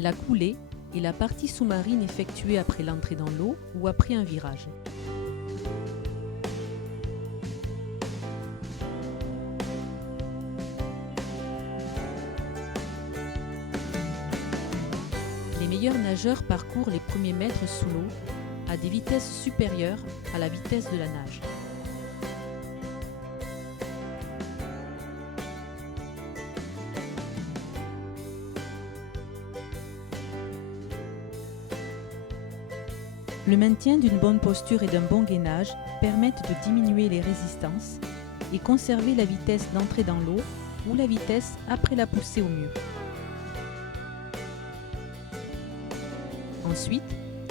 La coulée est la partie sous-marine effectuée après l'entrée dans l'eau ou après un virage. Les meilleurs nageurs parcourent les premiers mètres sous l'eau à des vitesses supérieures à la vitesse de la nage. Le maintien d'une bonne posture et d'un bon gainage permettent de diminuer les résistances et conserver la vitesse d'entrée dans l'eau ou la vitesse après la poussée au mur. Ensuite,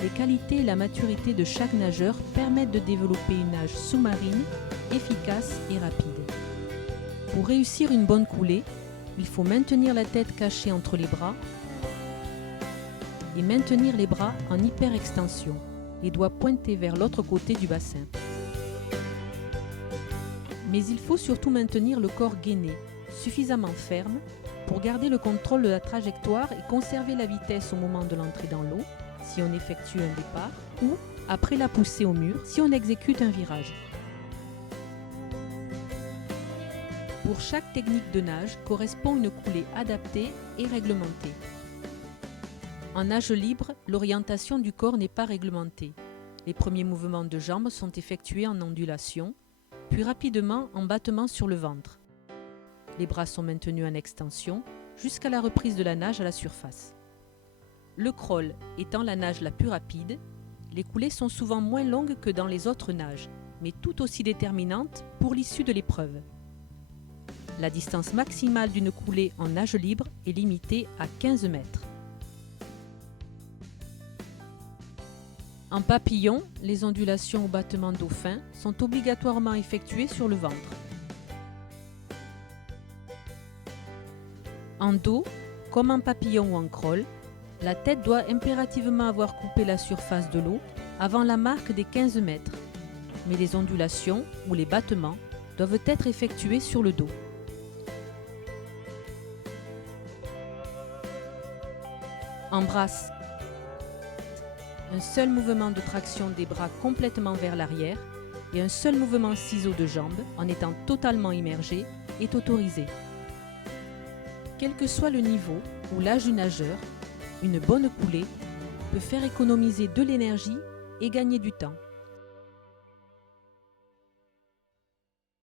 les qualités et la maturité de chaque nageur permettent de développer une nage sous-marine efficace et rapide. Pour réussir une bonne coulée, il faut maintenir la tête cachée entre les bras et maintenir les bras en hyperextension, les doigts pointés vers l'autre côté du bassin. Mais il faut surtout maintenir le corps gainé, suffisamment ferme pour garder le contrôle de la trajectoire et conserver la vitesse au moment de l'entrée dans l'eau, si on effectue un départ, ou après la poussée au mur, si on exécute un virage. Pour chaque technique de nage correspond une coulée adaptée et réglementée. En nage libre, l'orientation du corps n'est pas réglementée. Les premiers mouvements de jambes sont effectués en ondulation, puis rapidement en battement sur le ventre. Les bras sont maintenus en extension jusqu'à la reprise de la nage à la surface. Le crawl étant la nage la plus rapide, les coulées sont souvent moins longues que dans les autres nages, mais tout aussi déterminantes pour l'issue de l'épreuve. La distance maximale d'une coulée en nage libre est limitée à 15 mètres. En papillon, les ondulations au battement dauphin sont obligatoirement effectuées sur le ventre. En dos, comme en papillon ou en crawl, la tête doit impérativement avoir coupé la surface de l'eau avant la marque des 15 mètres, mais les ondulations ou les battements doivent être effectués sur le dos. En brasse, un seul mouvement de traction des bras complètement vers l'arrière et un seul mouvement ciseau de jambes en étant totalement immergé est autorisé. Quel que soit le niveau ou l'âge du nageur, une bonne coulée peut faire économiser de l'énergie et gagner du temps.